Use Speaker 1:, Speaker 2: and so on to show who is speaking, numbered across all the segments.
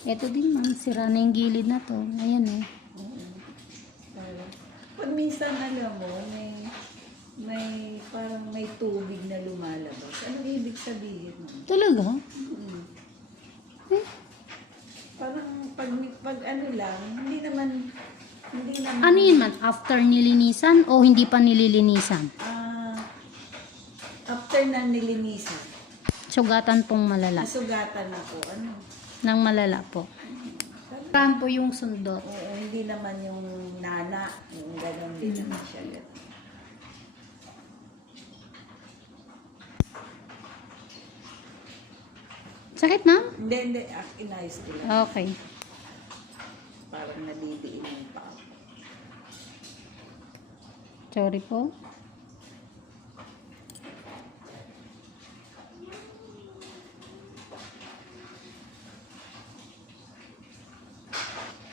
Speaker 1: Ito din ma'am, sira na yung gilid na to. Ayan eh.
Speaker 2: Pag minsan alam mo, may, may, parang may tubig na lumalabas. Anong ibig sabihin mo?
Speaker 1: Talaga?
Speaker 2: Hmm.
Speaker 1: Eh,
Speaker 2: Parang pag, pag ano lang, hindi naman, hindi naman,
Speaker 1: ano yun man? After nilinisan o hindi pa nililinisan?
Speaker 2: ah, after na nilinisan,
Speaker 1: Sugatan pong malala.
Speaker 2: nasugatan ako, ano,
Speaker 1: Nang malala po. Saan po yung sundot?
Speaker 2: oo, hindi naman yung nana, yung gano'n, hindi naman siya.
Speaker 1: Sakit ma'am?
Speaker 2: Hindi, hindi, ah, inayos ko lang.
Speaker 1: Okay.
Speaker 2: Parang nabibiin yung paa.
Speaker 1: Sorry po.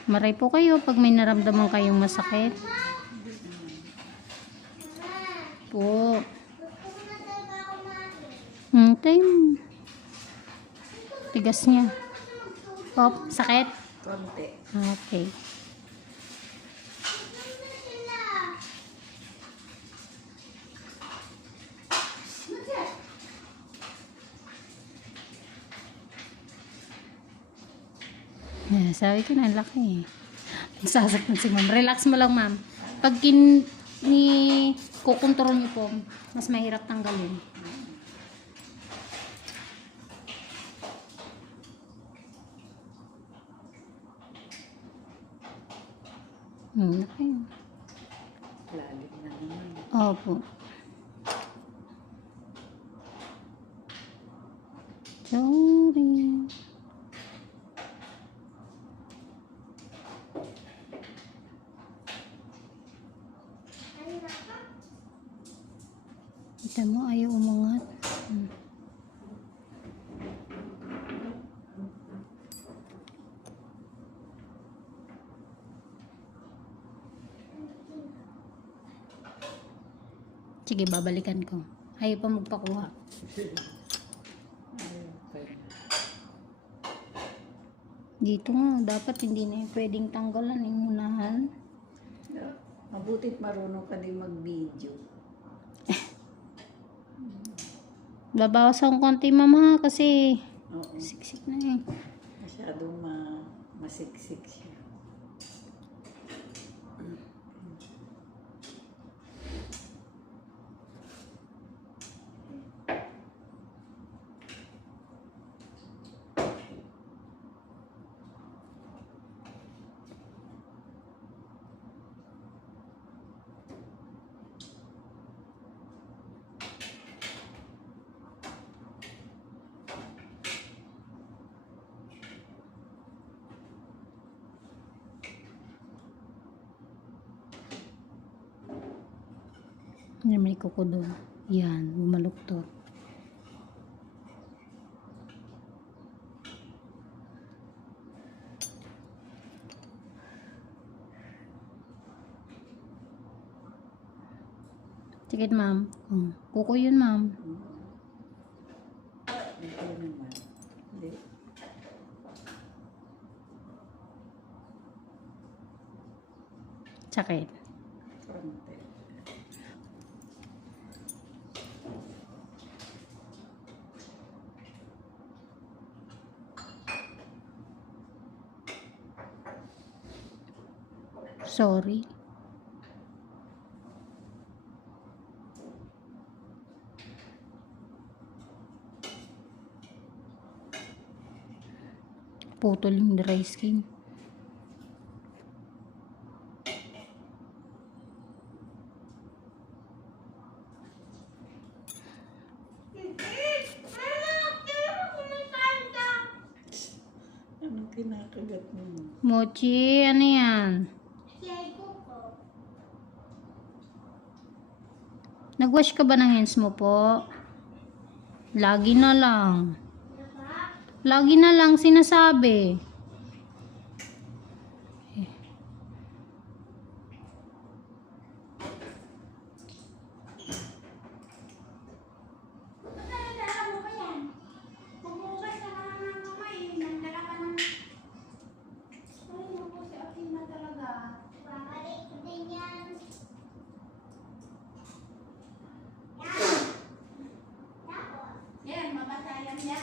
Speaker 1: Maray po kayo pag may naramdaman kayong masakit. Po. Hintay mo. Tigas niya. Pop, sakit?
Speaker 2: Konti.
Speaker 1: Okay. Sabi ko na, laki eh. Nasasaktan si ma'am. Relax mo lang ma'am. Pag kin ni kukontrol niyo po, mas mahirap tanggalin. Hmm, laki.
Speaker 2: Lalim na.
Speaker 1: Opo. Sorry. Kita mo, ayaw umangat. Hmm. Sige, babalikan ko. Ayaw pa magpakuha. Dito nga, dapat hindi na yung pwedeng tanggalan yung unahan.
Speaker 2: Yeah. Mabutit marunong ka din mag-video.
Speaker 1: Babawas akong konti mama kasi
Speaker 2: Oo.
Speaker 1: siksik na eh.
Speaker 2: Masyadong ma masiksik siya.
Speaker 1: Yan, may kuko doon. Yan, bumaluktot. Sige, ma'am. Oh, kuko yun, ma'am.
Speaker 2: Hindi.
Speaker 1: Sakit.
Speaker 2: Konti.
Speaker 1: Sorry. Putol yung dry skin. Mochi, ano yan? Nagwash ka ba ng hands mo po? Lagi na lang. Lagi na lang sinasabi.
Speaker 3: Yeah.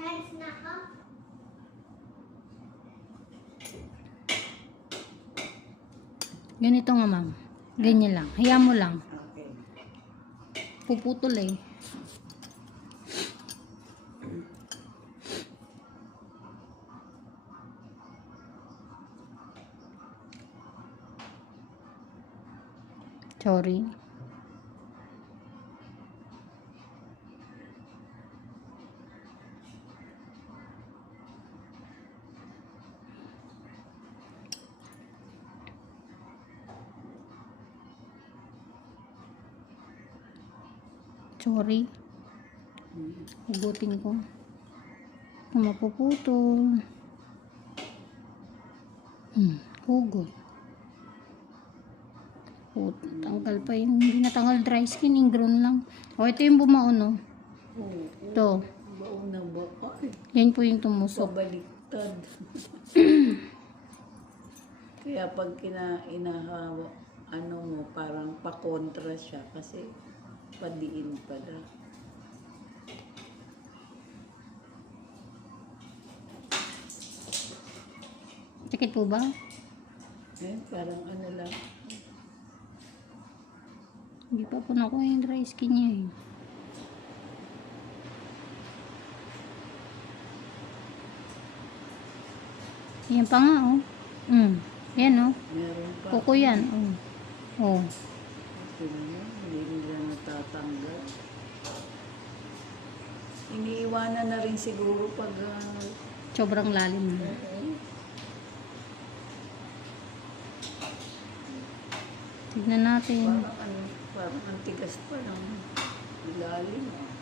Speaker 3: Hands na ako.
Speaker 1: Ganito nga, ma'am. Ganyan lang. Hayaan mo lang. Puputol eh. Sorry. Sorry. Hugutin ko. Kung mapuputol. Hmm, hugot. Put, tanggal pa yung hindi natanggal dry skin, ingrown lang. O, ito yung bumaon, no? Ito.
Speaker 2: Baon na ba? Ay,
Speaker 1: Yan po yung tumusok.
Speaker 2: pabaliktad. Kaya pag kina inahawa, ano mo, parang pakontra siya kasi padiin pala.
Speaker 1: Sakit po ba?
Speaker 2: Eh, parang ano lang.
Speaker 1: Hindi pa po nakuha yung dry skin niya eh. Yan pa nga, oh. Mm. Yan, oh. Kuko yan, oh. Oh.
Speaker 2: Tingnan, hindi nila natatanggal. Iniiwanan na rin siguro pag ah,
Speaker 1: Sobrang lalim na. Tignan natin.
Speaker 2: parang ano, parang antigas pa ng ilalim. ah.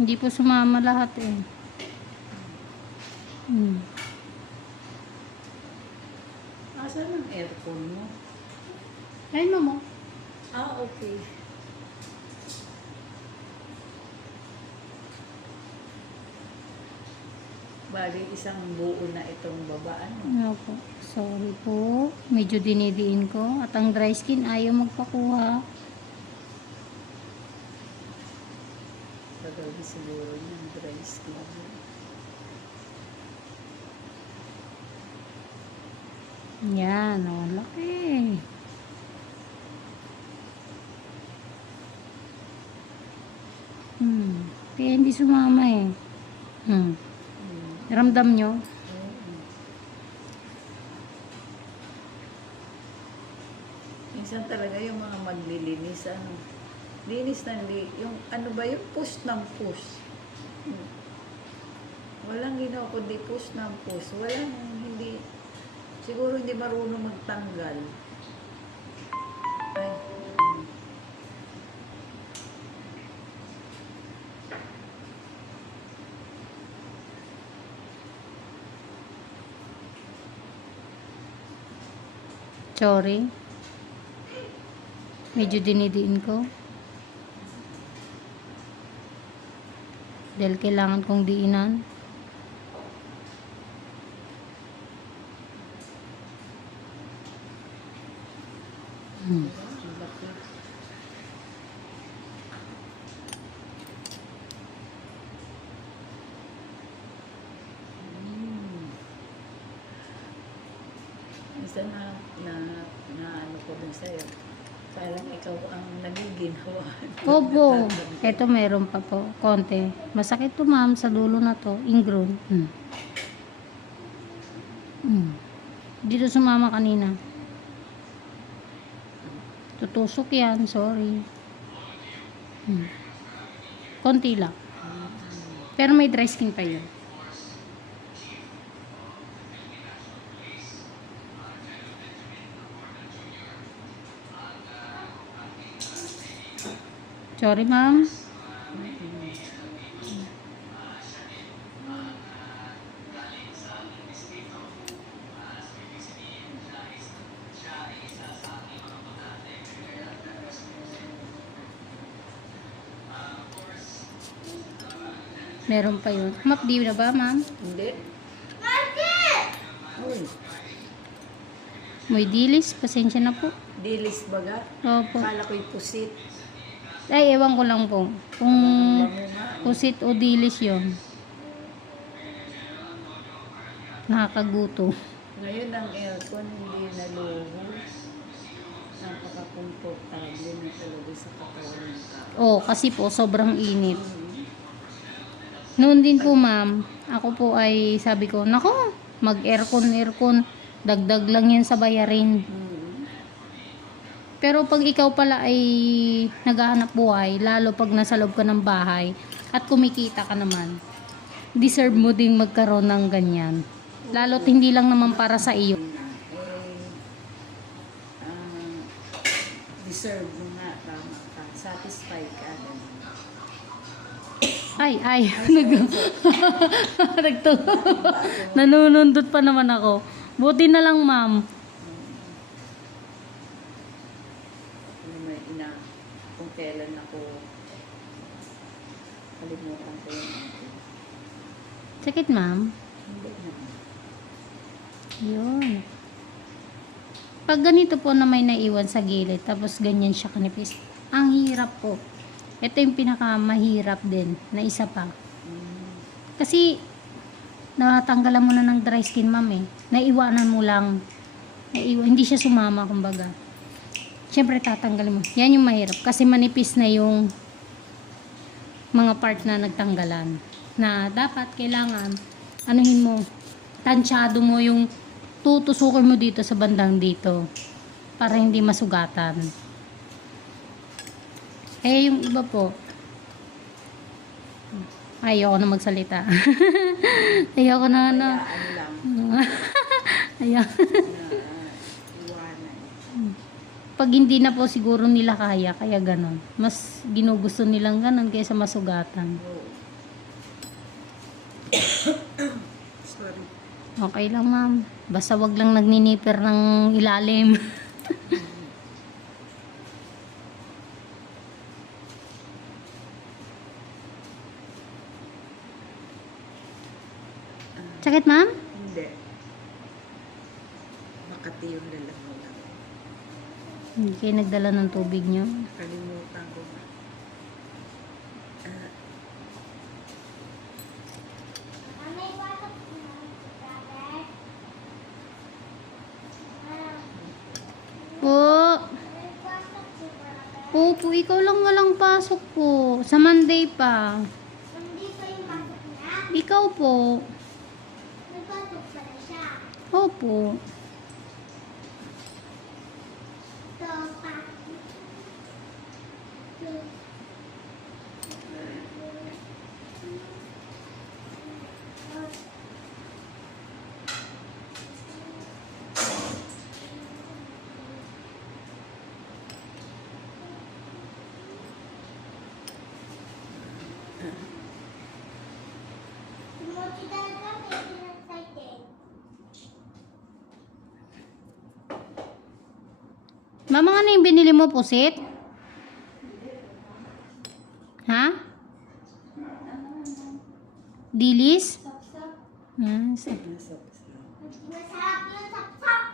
Speaker 1: Hindi po sumama lahat eh. Hmm.
Speaker 2: Asan ang aircon mo?
Speaker 1: Ayun mo mo.
Speaker 2: Ah, okay. Bali, isang buo na itong babaan. no?
Speaker 1: Ano po? Sorry po. Medyo dinidiin ko. At ang dry skin ayaw magpakuha.
Speaker 2: Kagabi siguro yung dry skin.
Speaker 1: Yan. Oh, laki. Hmm. Kaya hindi sumama eh. Hmm. Ramdam nyo?
Speaker 2: Minsan talaga yung mga maglilinis, ano, linis ng li, yung ano ba yung push ng push. Hmm. Walang ginawa kundi push ng push. Walang hindi, siguro hindi marunong magtanggal.
Speaker 1: Sorry. Medyo dinidiin ko. Dahil kailangan kong diinan. Hmm.
Speaker 2: ang laki. Hmm. Minsan na, na, na ano ko dun sa'yo. Parang ikaw ang nagiginawan.
Speaker 1: Opo. Ito meron pa po. Konti. Masakit to ma'am sa dulo na to. Ingrown. Hmm. Hmm. Dito sumama kanina. Tutusok yan. Sorry. Hmm. Konti lang. Pero may dry skin pa yun. Sorry, ma'am. Meron pa yun. Map, di na ba, ma'am?
Speaker 2: Hindi. Uy,
Speaker 1: Muy dilis, pasensya na po.
Speaker 2: dilis baga.
Speaker 1: Opo.
Speaker 2: Kala ko'y pusit.
Speaker 1: Ay, ewan ko lang po. Kung pusit o dilis yun. Nakakaguto.
Speaker 2: Ngayon ang aircon hindi naluhos. Napaka-comfortable na talaga sa katawan ng tao.
Speaker 1: Oh, kasi po, sobrang init. Noon din po, ma'am, ako po ay sabi ko, nako, mag-aircon, aircon, dagdag lang yan sa bayarin.
Speaker 2: Mm.
Speaker 1: Pero pag ikaw pala ay naghahanap buhay, lalo pag nasa loob ka ng bahay at kumikita ka naman, deserve mo ding magkaroon ng ganyan. Lalo't hindi lang naman para sa iyo.
Speaker 2: Deserve mo nga, tama ka. Satisfied ka.
Speaker 1: Ay, ay, nag nagto. Nanunundot pa naman ako. Buti na lang, ma'am.
Speaker 2: Kung may ina, kung kailan ako kalimutan ko yung.
Speaker 1: Sakit, ma'am.
Speaker 2: Hindi naman.
Speaker 1: Yun. Pag ganito po na may naiwan sa gilid, tapos ganyan siya kanipis, ang hirap po. Ito yung pinaka mahirap din na isa pa. Kasi, natanggalan mo na ng dry skin, ma'am eh. Naiwanan mo lang. Naiwa, hindi siya sumama, kumbaga. Siyempre, tatanggalin mo. Yan yung mahirap. Kasi manipis na yung mga part na nagtanggalan. Na dapat, kailangan, anuhin mo, tansyado mo yung tutusukin mo dito sa bandang dito. Para hindi masugatan. Eh, yung iba po, ayoko na magsalita. ayoko na, ano.
Speaker 2: Hayaan lang
Speaker 1: Ayan.
Speaker 2: na iwanan.
Speaker 1: Pag hindi na po siguro nila kaya, kaya ganon. Mas ginugusto nilang ganon kaysa masugatan.
Speaker 2: Sorry.
Speaker 1: Okay lang, ma'am. Basta wag lang nagniniper ng ilalim. Sakit, ma'am?
Speaker 2: Hindi. Makati yung lalang
Speaker 1: Hindi kayo nagdala ng tubig niyo.
Speaker 2: Kalimutan ko. Ah.
Speaker 3: Ah,
Speaker 1: Po. Opo, ikaw lang walang pasok po. Sa Monday pa.
Speaker 3: Hindi pa yung pasok niya.
Speaker 1: Ikaw po.
Speaker 3: May pasok pala siya.
Speaker 1: Opo.
Speaker 3: So, pa. Emoji talaga, may excited.
Speaker 1: Mama, ano yung binili mo, pusit? Ha? Dilis? Ah, sa-
Speaker 2: nasa sarap.
Speaker 3: Masarap yung sapsap.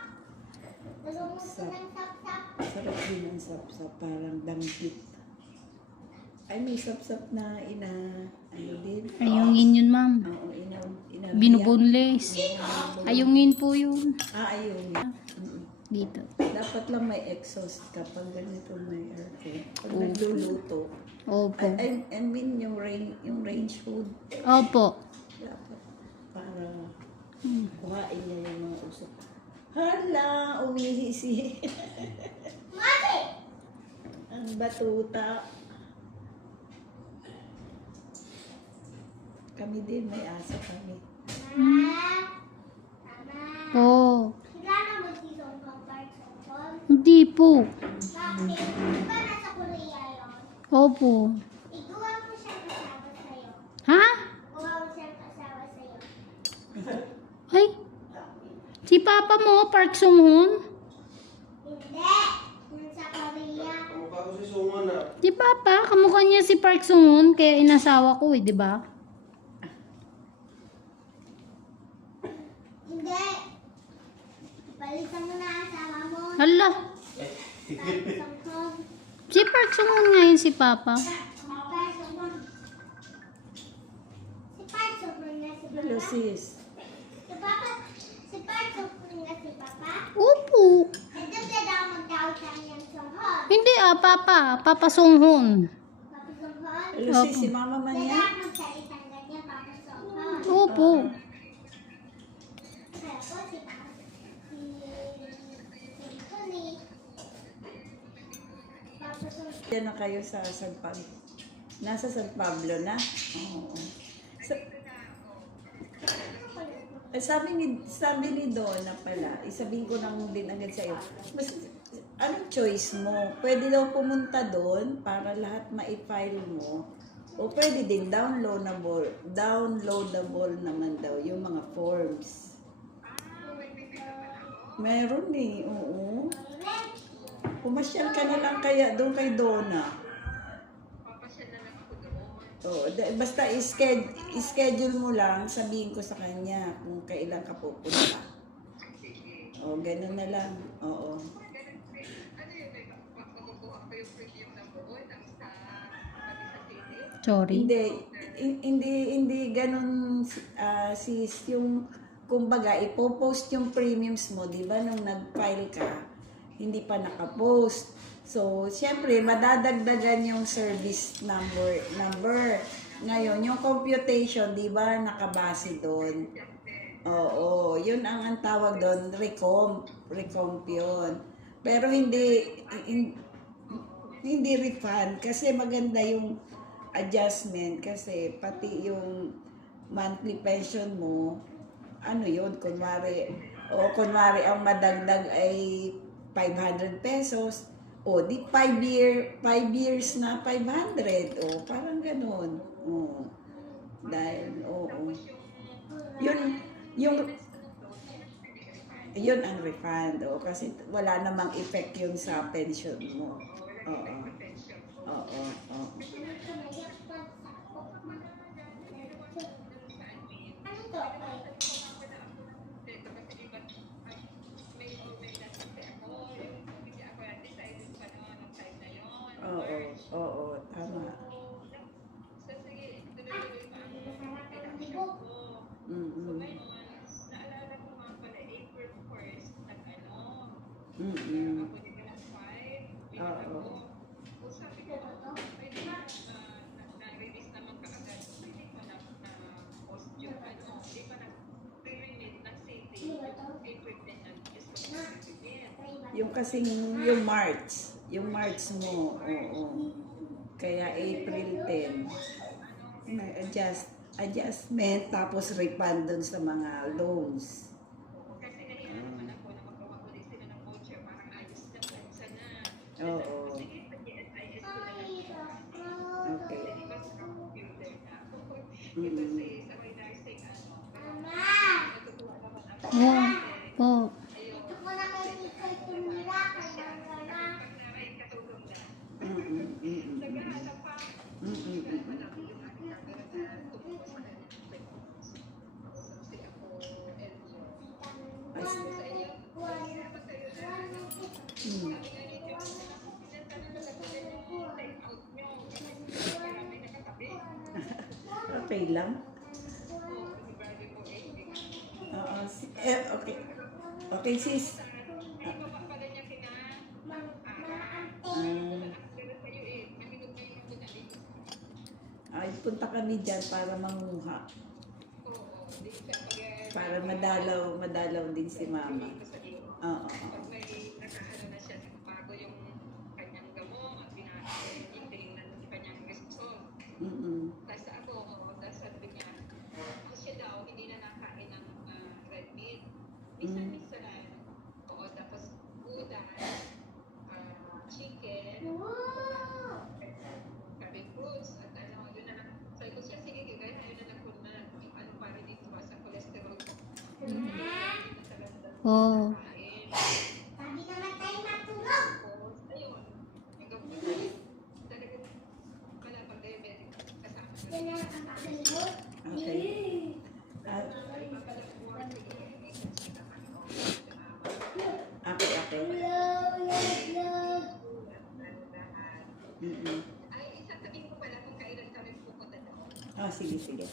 Speaker 3: Nalumusan ng sapsap.
Speaker 2: Sarap din ang sapsap. Parang danggit. Ay, may sapsap na ina... Ano din?
Speaker 1: Ayungin yun, ma'am.
Speaker 2: Oo, ina... ina
Speaker 1: Binubunles. Ayungin po yun.
Speaker 2: Ah, ayun. Mm.
Speaker 1: Dito.
Speaker 2: Dapat lang may exhaust kapag ganito may aircon. Pag nagluluto.
Speaker 1: Opo.
Speaker 2: I, I, I mean yung, rain, yung range food.
Speaker 1: Opo.
Speaker 2: Para kuhain niya yung mga usok. Hala, umihisi.
Speaker 3: Mati!
Speaker 2: Ang batuta. Kami din, may aso kami.
Speaker 3: Mama! Mama!
Speaker 1: Po.
Speaker 3: Sila na mag-isong pang part sa phone.
Speaker 1: Hindi po.
Speaker 3: Bakit? Di ba nasa Korea yun?
Speaker 1: Opo.
Speaker 3: Iguwa mo siya kasama sa'yo.
Speaker 1: Ha?
Speaker 3: Iguwa mo siya kasama sa'yo.
Speaker 1: Ay. Si Park Sung-hoon?
Speaker 3: Hindi. Yung sa Korea.
Speaker 4: Kamukha ko si Sungan ah.
Speaker 1: Si Papa, kamukha niya si Park Sung-hoon, kaya inasawa ko eh, di ba?
Speaker 3: Hindi. Balikan mo na asawa mo.
Speaker 1: Hala, si Park Sung-hoon nga yun si Papa.
Speaker 3: Si Parsong. Si Parsong na Si Papa. Si Parsong na si Papa.
Speaker 1: Opo.
Speaker 3: Ito siya daw magtawag sa kanyang songhon.
Speaker 1: Hindi ah, Papa. Papa.
Speaker 2: Hello, sis. Si mama man yan?
Speaker 1: Opo.
Speaker 3: Kaya po si Papa. Si... Si Tony. Papa songhon.
Speaker 2: Yan na kayo sa San Pablo. Nasa San Pablo na? Oo. Sa- Eh, sabi ni sabi ni Donna pala, isabihin ko lang din agad sa iyo. Mas anong choice mo? Pwede daw pumunta doon para lahat ma-file mo. O pwede din downloadable, downloadable naman daw yung mga forms. Meron eh, oo. Pumasyal ka na lang kaya doon kay Donna. Oh, basta ischedule, schedule mo lang, sabihin ko sa kanya kung kailan ka pupunta. Oh, ganun na lang. Oo.
Speaker 1: Sorry.
Speaker 2: Hindi, hin- hindi, hindi ganun, ah, sis, yung, kumbaga, ipopost yung premiums mo, di ba, nung nag-file ka, hindi pa nakapost. So, siyempre, madadagdagan yung service number. number. Ngayon, yung computation, di ba, nakabase doon. Oo, yun ang, ang tawag doon, recomp, recomp yun. Pero hindi, hin- hindi refund kasi maganda yung adjustment kasi pati yung monthly pension mo, ano yun, kunwari, o kunwari ang madagdag ay 500 pesos, o di 5 year, 5 years na 500, o parang ganun. O, dahil, oo. Yun, yung, yun ang refund, o, kasi wala namang effect yun sa pension mo. Oo. Oo, oo. Oo, oo, tama.
Speaker 3: Masarap ang tibok.
Speaker 2: Mm-mm. Mm-mm. Oo. Yung kasing, yung March, yung March mo, oo. Kaya April 10. May adjust, adjustment, tapos refund dun sa mga loans. Oo. Okay. Mm.
Speaker 3: Mama!
Speaker 1: Oo. Po.
Speaker 3: Ito ko na kay Teacher Tumira. Kailan ka na?
Speaker 2: Mm, mm, mm, mm, mm. Mm, mm, mm, mm. As- Mm. Okay lang. Oo, si- eh, okay. Okay, sis. Ah, ay, punta kami dyan para manguha. Para madalaw, madalaw din si mama. Oo. Mm-mm.
Speaker 5: Tapos ako, oo, tapos sabi niya, ako siya daw, hindi na nakain ng ah, red meat. Minsan-minsan, oo, tapos udan, ah, chicken,
Speaker 3: Wow!
Speaker 1: Oh.
Speaker 5: kain.
Speaker 3: Sabi naman tayo matulog.
Speaker 5: Tapos, ayun. Hanggang bukas. Talagang wala pang diabetic kasama.
Speaker 3: Yan na ang pakilimot.
Speaker 2: Okay. At, okay, okay.
Speaker 3: Love, love, love.
Speaker 2: Mm-mm.
Speaker 5: Ay, isasabihin ko pala kung kailan kami pupunta doon.
Speaker 2: Oh, sige, sige.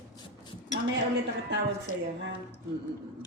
Speaker 2: Mamaya ulit ako tawag sa'yo, ha? Mm-mm.